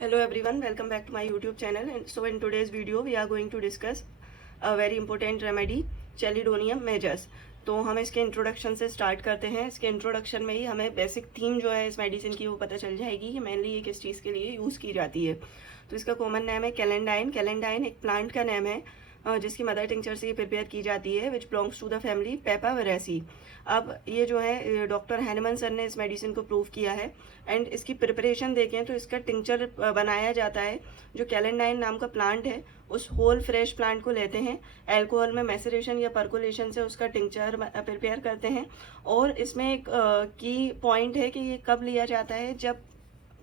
Hello everyone, welcome back to my YouTube channel. And so in today's video we are going to discuss a very important remedy, Chelidonium majus. तो हम इसके introduction से start करते हैं। इसके introduction में ही हमें बेसिक थीम जो है इस मेडिसिन की वो पता चल जाएगी कि मेनली ये किस चीज़ के लिए यूज़ की जाती है। तो इसका कॉमन नेम है कैलेंडाइन। कैलेंडाइन एक प्लांट का नेम है जिसकी मदर टिंचर से ये प्रिपेयर की जाती है, which belongs to the family Papaveraceae. अब ये जो है डॉक्टर हैनमन सर ने इस मेडिसिन को प्रूव किया है एंड इसकी प्रिपरेशन देखें तो इसका टिंचर बनाया जाता है। जो कैलेंडाइन नाम का प्लांट है उस होल फ्रेश प्लांट को लेते हैं, अल्कोहल में मैसरेशन या पर्कुलेशन से उसका टिंचर प्रिपेयर करते हैं। और इसमें एक की पॉइंट है कि ये कब लिया जाता है, जब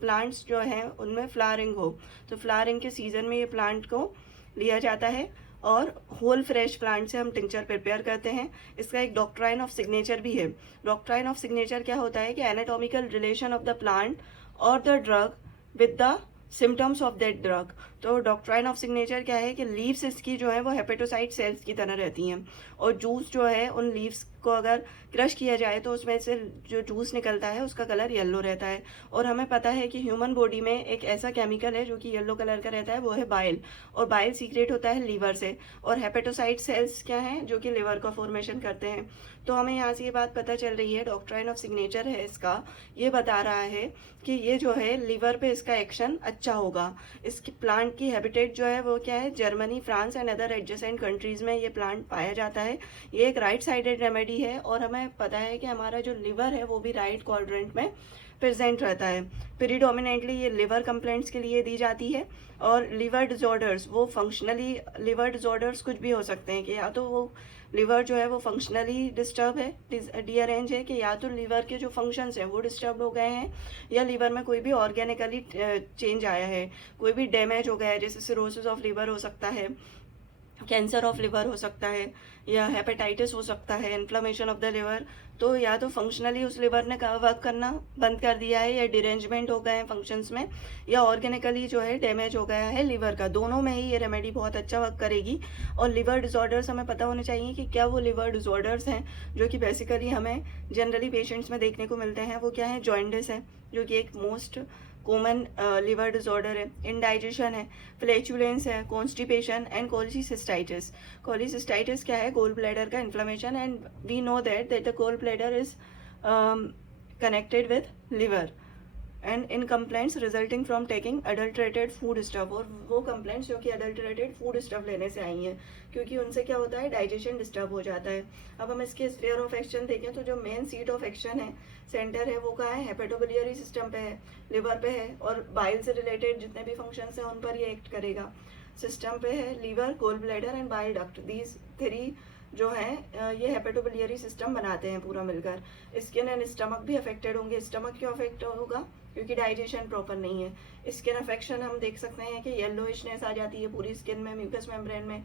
प्लांट्स जो हैं उनमें फ्लावरिंग हो। तो फ्लावरिंग के सीज़न में ये प्लांट को लिया जाता है और होल फ्रेश प्लांट से हम टिंचर प्रिपेयर करते हैं। इसका एक डॉक्ट्राइन ऑफ सिग्नेचर भी है। डॉक्ट्राइन ऑफ सिग्नेचर क्या होता है कि anatomical relation of the plant और the drug with the symptoms of that drug. तो डॉक्ट्राइन ऑफ सिग्नेचर क्या है कि लीव्स इसकी जो है वो हेपेटोसाइट सेल्स की तरह रहती हैं और जूस जो है उन लीव्स को अगर क्रश किया जाए तो उसमें से जो जूस निकलता है उसका कलर येलो रहता है। और हमें पता है कि ह्यूमन बॉडी में एक ऐसा केमिकल है जो कि येलो कलर का रहता है, वो है बाइल। और बाइल सीक्रेट होता है लीवर से। और हेपेटोसाइट सेल्स क्या हैं जो कि लिवर का फॉर्मेशन करते हैं। तो हमें यहाँ से ये बात पता चल रही है, डॉक्ट्राइन ऑफ सिग्नेचर है इसका, ये बता रहा है कि ये जो है लिवर पे इसका एक्शन अच्छा होगा। इसकी प्लांट की हैबिटेट जो है वो क्या है, Germany, France and other adjacent countries में ये प्लांट पाया जाता है। ये एक राइट साइडेड रेमेडी है और हमें पता है कि हमारा जो लिवर है वो भी राइट क्वाड्रेंट में प्रेजेंट रहता है। प्रीडोमिनेंटली ये लिवर कंप्लेंट्स के लिए दी जाती है। और लिवर डिजॉर्डर्स, वो फंक्शनली लिवर डिजॉर्डर्स कुछ भी हो सकते हैं कि या तो वो लिवर जो है वो फंक्शनली डिस्टर्ब है, डीअरेंज है, कि या तो लिवर के जो फंक्शंस हैं वो डिस्टर्ब हो गए हैं, या लिवर में कोई भी ऑर्गेनिकली चेंज आया है, कोई भी डैमेज हो गया है, जैसे सिरोसिस ऑफ लिवर हो सकता है, कैंसर ऑफ लिवर हो सकता है, या हेपेटाइटिस हो सकता है, इन्फ्लेमेशन ऑफ द लिवर। तो या तो फंक्शनली उस लिवर ने वर्क करना बंद कर दिया है, या डिरेंजमेंट हो गए हैं फंक्शंस में, या ऑर्गेनिकली जो है डैमेज हो गया है लिवर का। दोनों में ही ये रेमेडी बहुत अच्छा वर्क करेगी। और लिवर डिसऑर्डर्स हमें पता होने चाहिए कि क्या वो लिवर डिसऑर्डर्स हैं जो कि बेसिकली हमें जनरली पेशेंट्स में देखने को मिलते हैं। वो क्या है, जॉइंडिस है जो कि एक मोस्ट कॉमन लिवर डिसऑर्डर है, इंडाइजेशन है, फ्लैचुलेंस है, कॉन्स्टिपेशन एंड कोलिसिस्टाइटिस। कोलिसिस्टाइटिस क्या है, गोल ब्लैडर का inflammation, and we know that the gall bladder is connected with liver and in complaints resulting from taking adulterated food stuff. और वो complaints जो कि अडल्ट्रेटेड फूड स्टफ लेने से आई हैं, क्योंकि उनसे क्या होता है, डाइजेशन डिस्टर्ब हो जाता है। अब हम इसके स्फीयर ऑफ एक्शन देखें तो जो मेन सीट ऑफ एक्शन है, सेंटर है, वो कहाँ है, हेपेटोबिलियरी सिस्टम पे है, लिवर पे है। और बाइल से रिलेटेड जितने भी फंक्शंस हैं उन पर ये एक्ट करेगा। सिस्टम पे है liver, gall bladder and bile duct. These three जो है ये हेपेटोबिलियरी सिस्टम बनाते हैं पूरा मिलकर। स्किन एंड स्टमक भी अफेक्टेड होंगे। स्टमक क्यों अफेक्ट होगा, क्योंकि डाइजेशन प्रॉपर नहीं है। स्किन अफेक्शन हम देख सकते हैं कि येलोइशनेस आ जाती है पूरी स्किन में, म्यूकस मेम्ब्रेन में,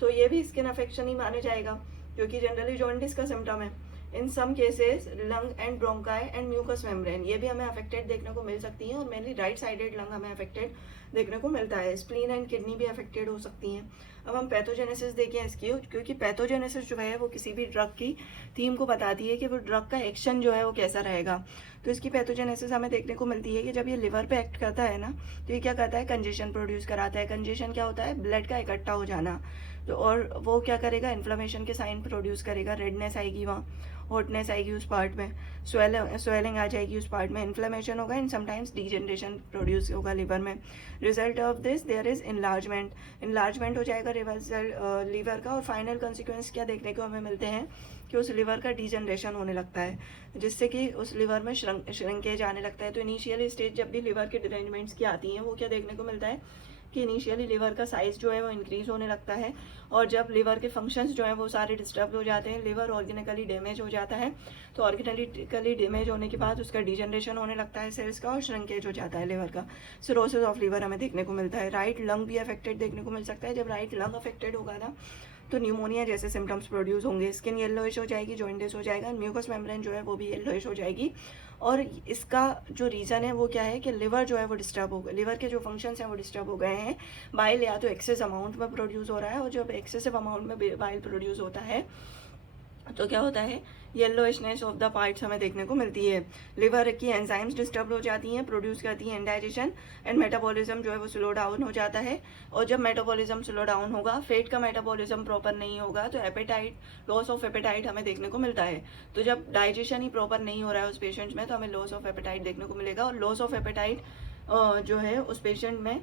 तो ये भी स्किन अफेक्शन ही माने जाएगा, जो कि जनरली जॉन्डिस का सिम्टम है। In some cases lung and bronchi and mucus membrane ये भी हमें अफेक्टेड देखने को मिल सकती हैं, और मेनली राइट साइडेड लंग हमें अफेक्टेड देखने को मिलता है। स्प्लीन एंड किडनी भी अफेक्टेड हो सकती हैं। अब हम पैथोजेनेसिस देखें इसकी, क्योंकि पैथोजेनेसिस जो है वो किसी भी ड्रग की थीम को बताती है कि वो ड्रग का एक्शन जो है वो कैसा रहेगा। तो इसकी पैथोजेनेसिस हमें देखने को मिलती है कि जब ये लिवर पे एक्ट करता है ना, तो ये क्या करता है, कंजेशन प्रोड्यूस कराता है। कंजेशन क्या होता है, ब्लड का इकट्ठा हो जाना। तो और वो क्या करेगा, इन्फ्लेमेशन के साइन प्रोड्यूस करेगा, रेडनेस आएगी, वहाँ हॉटनेस आएगी उस पार्ट में, स्वेलिंग आ जाएगी उस पार्ट में, इन्फ्लेमेशन होगा एंड समटाइम्स डीजनरेशन प्रोड्यूस होगा लिवर में। Result of this there is enlargement हो जाएगा लीवर का। और फाइनल कॉन्सिक्वेंस क्या देखने को हमें मिलते हैं कि उस लिवर का डीजनरेशन होने लगता है, जिससे कि उस लिवर में श्रिंकेज आने लगता है। तो इनिशियल स्टेज जब भी लिवर के डिरेंजमेंट्स की आती हैं वो क्या देखने को मिलता है कि इनिशियली लिवर का साइज़ जो है वो इंक्रीज़ होने लगता है। और जब लिवर के फंक्शंस जो हैं वो सारे डिस्टर्ब हो जाते हैं, लिवर ऑर्गेनिकली डैमेज हो जाता है, तो ऑर्गेनिकली डैमेज होने के बाद उसका डिजनरेशन होने लगता है सेल्स का, और श्रिंकेज हो जाता है लिवर का। सिरोसिस ऑफ लिवर हमें देखने को मिलता है। राइट लंग भी अफेक्टेड देखने को मिल सकता है। जब राइट लंग अफेक्टेड होगा ना, तो न्यूमोनिया जैसे सिम्टम्स प्रोड्यूस होंगे, स्किन येलोइश हो जाएगी, जॉइंटिस हो जाएगा, म्यूकस मेम्ब्रेन जो है वो भी येलोइश हो जाएगी। और इसका जो रीज़न है वो क्या है कि लिवर जो है वो डिस्टर्ब हो गए, लिवर के जो फंक्शंस हैं वो डिस्टर्ब हो गए हैं। बाइल या तो एक्सेस अमाउंट में प्रोड्यूस हो रहा है, और जब एक्सेसिव अमाउंट में बाइल प्रोड्यूस होता है तो क्या होता है, येलोइशनेस ऑफ द पार्ट्स हमें देखने को मिलती है। लिवर की एंजाइम्स डिस्टर्ब हो जाती हैं, प्रोड्यूस करती हैं इंडाइजेशन एंड मेटाबॉलिज्म जो है वो स्लो डाउन हो जाता है। और जब मेटाबॉलिज्म स्लो डाउन होगा, फैट का मेटाबॉलिज्म प्रॉपर नहीं होगा, तो एपेटाइट, लॉस ऑफ एपेटाइट हमें देखने को मिलता है। तो जब डाइजेशन ही प्रॉपर नहीं हो रहा है उस पेशेंट में, तो हमें लॉस ऑफ एपेटाइट देखने को मिलेगा। और लॉस ऑफ एपेटाइट जो है उस पेशेंट में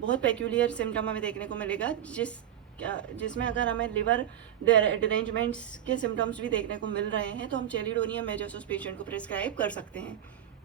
बहुत पेक्यूलियर सिम्टम हमें देखने को मिलेगा, जिसमें अगर हमें लिवर डिरेंजमेंट्स के सिम्टम्स भी देखने को मिल रहे हैं, तो हम चेलिडोनियम मेजर्स उस पेशेंट को प्रिस्क्राइब कर सकते हैं।